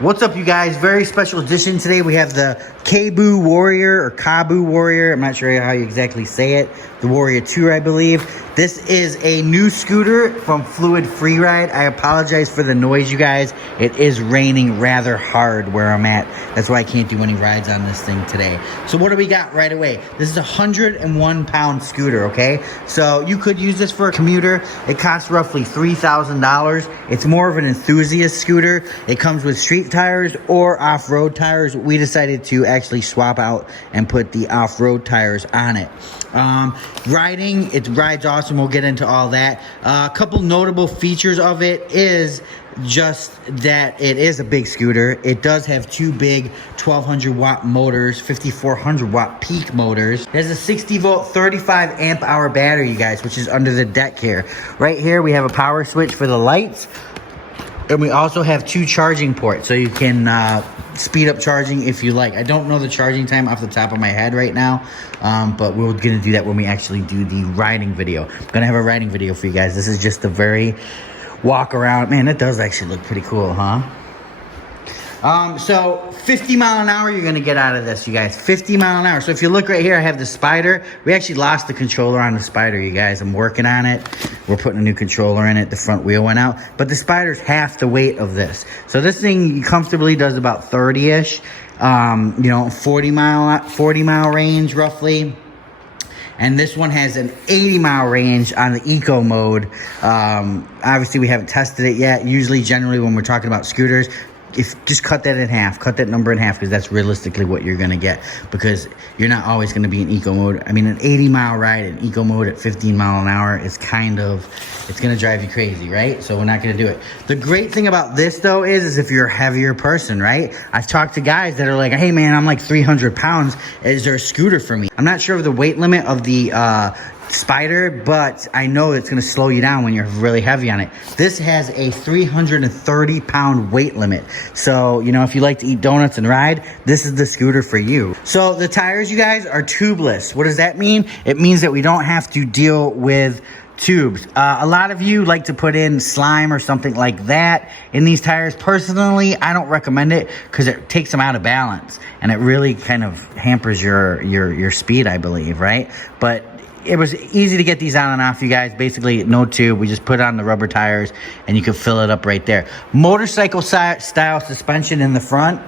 What's up, you guys? Very special edition today. We have the Kaabo Warrior or Kaabo Warrior. I'm not sure how you exactly say it. The Warrior 2, I believe. This is a new scooter from Fluid Freeride. I apologize for the noise, you guys. It is raining rather hard where I'm at. That's why I can't do any rides on this thing today. So what do we got right away? This is a 101-pound scooter, okay? So you could use this for a commuter. It costs roughly $3,000. It's more of an enthusiast scooter. It comes with street tires or off-road tires. We decided to actually swap out and put the off-road tires on it. Riding, it rides awesome. We'll get into all that. A couple notable features of it is just that it is a big scooter. It does have two big 1200 watt motors, 5400 watt peak motors. It has a 60 volt 35 amp hour battery, you guys, which is under the deck here. Right here we have a power switch for the lights, and we also have two charging ports, so you can speed up charging if you like. I don't know the charging time off the top of my head right now, but we're gonna do that when we actually do the riding video. I'm gonna have a riding video for you guys. This is just a very walk around. Man, it does actually look pretty cool, huh? So 50 mile an hour you're gonna get out of this, you guys. 50 mile an hour. So if you look right here, I have the Spider. We actually lost the controller on the Spider, you guys. I'm working on it. We're putting a new controller in it. The front wheel went out, but the Spider's half the weight of this. So this thing comfortably does about 30-ish, 40 mile range roughly. And this one has an 80 mile range on the eco mode. Obviously we haven't tested it yet. Usually, generally when we're talking about scooters, just cut that in half, cut that number in half, because that's realistically what you're gonna get, because you're not always gonna be in eco mode. I mean, an 80 mile ride in eco mode at 15 mile an hour is it's gonna drive you crazy, right? So we're not gonna do it. The great thing about this though is if you're a heavier person, right? I've talked to guys that are like, hey man, I'm like 300 pounds. Is there a scooter for me? I'm not sure of the weight limit of the Spider, but I know it's going to slow you down when you're really heavy on it. This has a 330 pound weight limit. So, if you like to eat donuts and ride, this is the scooter for you. So the tires, you guys, are tubeless. What does that mean? It means that we don't have to deal with tubes. A lot of you like to put in slime or something like that in these tires. Personally, I don't recommend it because it takes them out of balance and it really kind of hampers your speed, I believe, right? But it was easy to get these on and off, you guys. Basically, no tube. We just put on the rubber tires, and you can fill it up right there. Motorcycle style suspension in the front.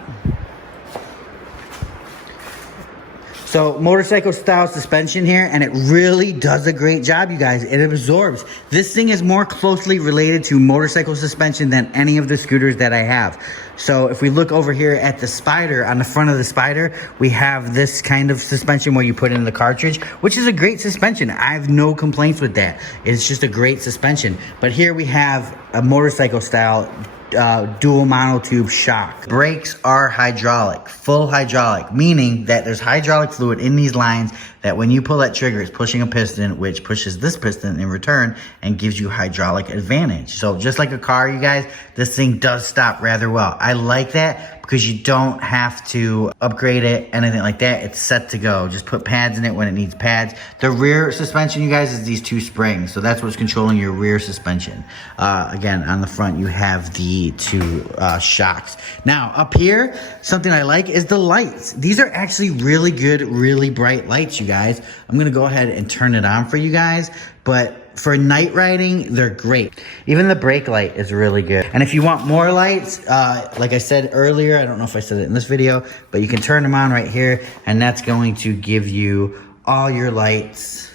So motorcycle style suspension here, and it really does a great job, you guys. It absorbs. This thing is more closely related to motorcycle suspension than any of the scooters that I have. So if we look over here at the Spider, on the front of the Spider, we have this kind of suspension where you put in the cartridge, which is a great suspension. I have no complaints with that. It's just a great suspension. But here we have a motorcycle style dual monotube shock. Brakes are hydraulic, full hydraulic, meaning that there's hydraulic fluid in these lines that when you pull that trigger, it's pushing a piston, which pushes this piston in return and gives you hydraulic advantage. So just like a car, you guys, this thing does stop rather well. I like that because you don't have to upgrade it, anything like that. It's set to go. Just put pads in it when it needs pads. The rear suspension, you guys, is these two springs. So that's what's controlling your rear suspension. Again, on the front, you have the two shocks. Now, up here, something I like is the lights. These are actually really good, really bright lights, you guys. I'm gonna go ahead and turn it on for you guys, but for night riding, they're great. Even the brake light is really good. And if you want more lights, like I said earlier, I don't know if I said it in this video, but you can turn them on right here, and that's going to give you all your lights.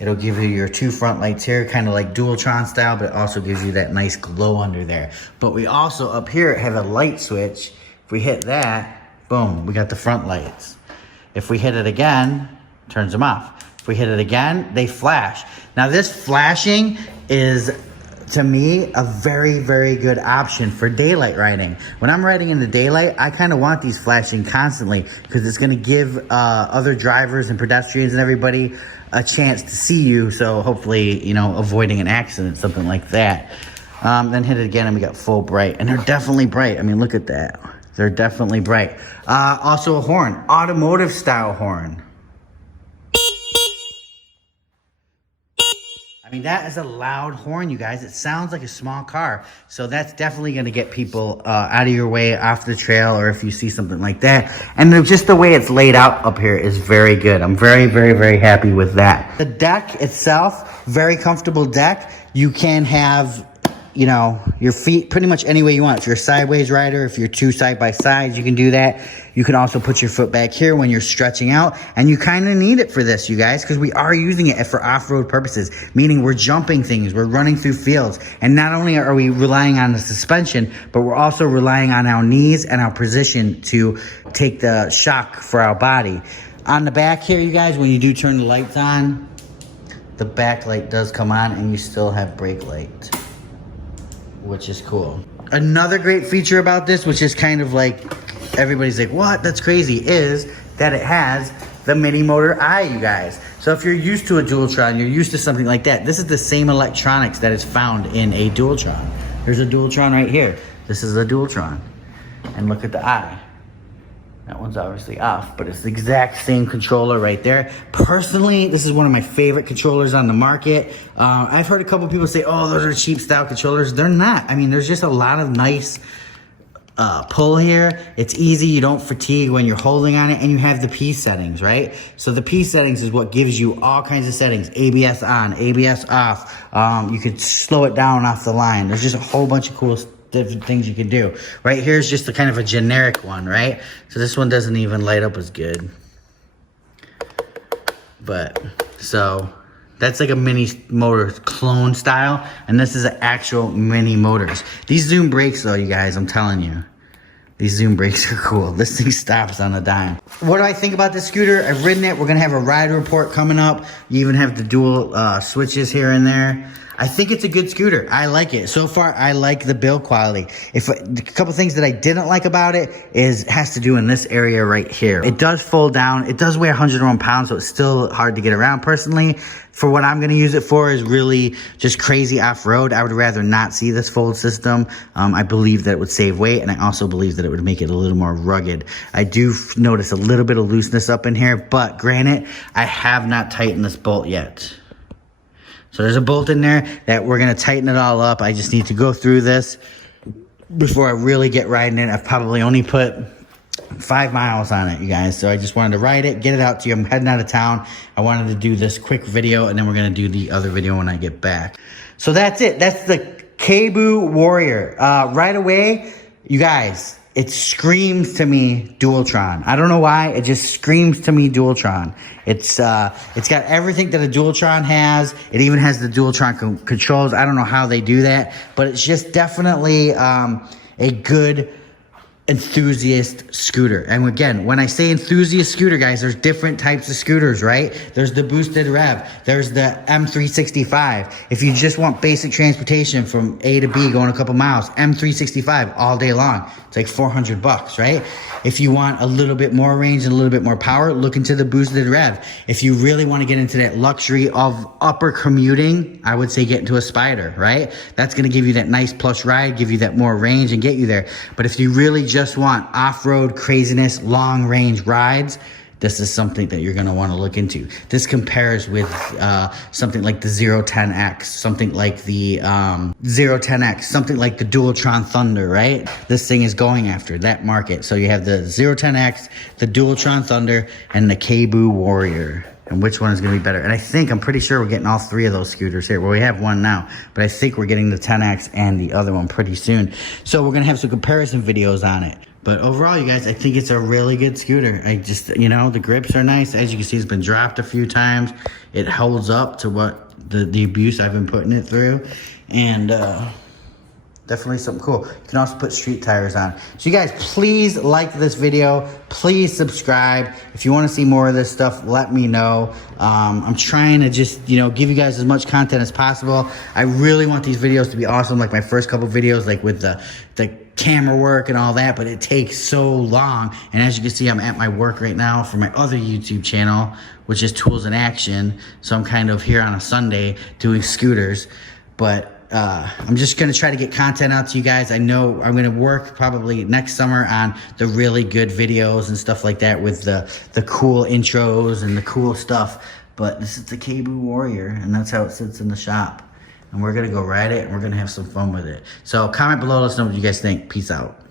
It'll give you your two front lights here, kind of like Dualtron style, but it also gives you that nice glow under there. But we also, up here, have a light switch. If we hit that, boom, we got the front lights. If we hit it again, turns them off. If we hit it again, they flash. Now this flashing is, to me, a very, very good option for daylight riding. When I'm riding in the daylight, I kind of want these flashing constantly because it's gonna give other drivers and pedestrians and everybody a chance to see you. So hopefully, avoiding an accident, something like that. Then hit it again and we got full bright. And they're definitely bright. I mean, look at that. They're definitely bright. Also a horn, automotive style horn. mean, that is a loud horn, you guys. It sounds like a small car. So that's definitely going to get people out of your way, off the trail, or if you see something like that. And just the way it's laid out up here is very good. I'm very, very, very happy with that. The deck itself, very comfortable deck. You can have, you know, your feet pretty much any way you want. If you're a sideways rider, if you're two side by sides, you can do that. You can also put your foot back here when you're stretching out, and you kind of need it for this, you guys, because we are using it for off-road purposes, meaning we're jumping things, we're running through fields, and not only are we relying on the suspension, but we're also relying on our knees and our position to take the shock for our body. On the back here, you guys, when you do turn the lights on, the back light does come on, and you still have brake light, which is cool. Another great feature about this, which is kind of like, everybody's like, what? That's crazy, is that it has the mini motor eye, you guys. So if you're used to a Dualtron, you're used to something like that, this is the same electronics that is found in a Dualtron. There's a Dualtron right here. This is a Dualtron. And look at the eye. That one's obviously off, but it's the exact same controller right there. Personally, this is one of my favorite controllers on the market. I've heard a couple people say, oh, those are cheap style controllers. They're not. I mean, there's just a lot of nice pull here. It's easy, you don't fatigue when you're holding on it, and you have the P settings, right? So the P settings is what gives you all kinds of settings. ABS on, ABS off. You could slow it down off the line. There's just a whole bunch of cool different things you can do. Right here's just a kind of a generic one, right? So this one doesn't even light up as good. But, so that's like a mini motor clone style, and this is an actual mini motors. These Zoom brakes though, you guys, I'm telling you, these Zoom brakes are cool. This thing stops on a dime. What do I think about this scooter? I've ridden it. We're gonna have a ride report coming up. You even have the dual switches here and there. I think it's a good scooter. I like it. So far, I like the build quality. A couple things that I didn't like about it has to do in this area right here. It does fold down. It does weigh 101 pounds, so it's still hard to get around. Personally, for what I'm going to use it for is really just crazy off-road. I would rather not see this fold system. I believe that it would save weight, and I also believe that it would make it a little more rugged. I do notice a little bit of looseness up in here, but granted, I have not tightened this bolt yet. So there's a bolt in there that we're going to tighten it all up. I just need to go through this before I really get riding it. I've probably only put 5 miles on it, you guys. So I just wanted to ride it, get it out to you. I'm heading out of town. I wanted to do this quick video, and then we're going to do the other video when I get back. So that's it. That's the Kaabo Warrior. Right away, you guys, it screams to me Dualtron. I don't know why, it just screams to me Dualtron. It's got everything that a Dualtron has. It even has the Dualtron controls. I don't know how they do that, but it's just definitely a good enthusiast scooter. And again, when I say enthusiast scooter, guys, there's different types of scooters, right? There's the boosted rev, there's the M365. If you just want basic transportation from A to B going a couple miles, M365 all day long. It's like $400, right? If you want a little bit more range and a little bit more power, look into the boosted rev. If you really want to get into that luxury of upper commuting, I would say get into a Spider, right? That's going to give you that nice plush ride, give you that more range and get you there. But if you really just want off-road craziness, long range rides, this is something that you're going to want to look into. This compares with something like the 010X, something like the 010X, something like the Dualtron Thunder, right? This thing is going after that market. So you have the 010X, the Dualtron Thunder, and the Kaabo Warrior. And which one is going to be better? And I'm pretty sure we're getting all 3 of those scooters here. Well, we have one now, but I think we're getting the 10X and the other one pretty soon. So we're going to have some comparison videos on it. But overall, you guys, I think it's a really good scooter. I just, you know, the grips are nice. As you can see, it's been dropped a few times. It holds up to what the abuse I've been putting it through. And definitely something cool. You can also put street tires on. So you guys, please like this video. Please subscribe. If you want to see more of this stuff, let me know. I'm trying to just, you know, give you guys as much content as possible. I really want these videos to be awesome, like my first couple videos, like with the camera work and all that, but it takes so long. And as you can see, I'm at my work right now for my other YouTube channel, which is Tools in Action. So I'm kind of here on a Sunday doing scooters, but I'm just going to try to get content out to you guys. I know I'm going to work probably next summer on the really good videos and stuff like that with the cool intros and the cool stuff. But this is the Kaabo Warrior, and that's how it sits in the shop. And we're gonna go ride it, and we're gonna have some fun with it. So comment below, let us know what you guys think. Peace out.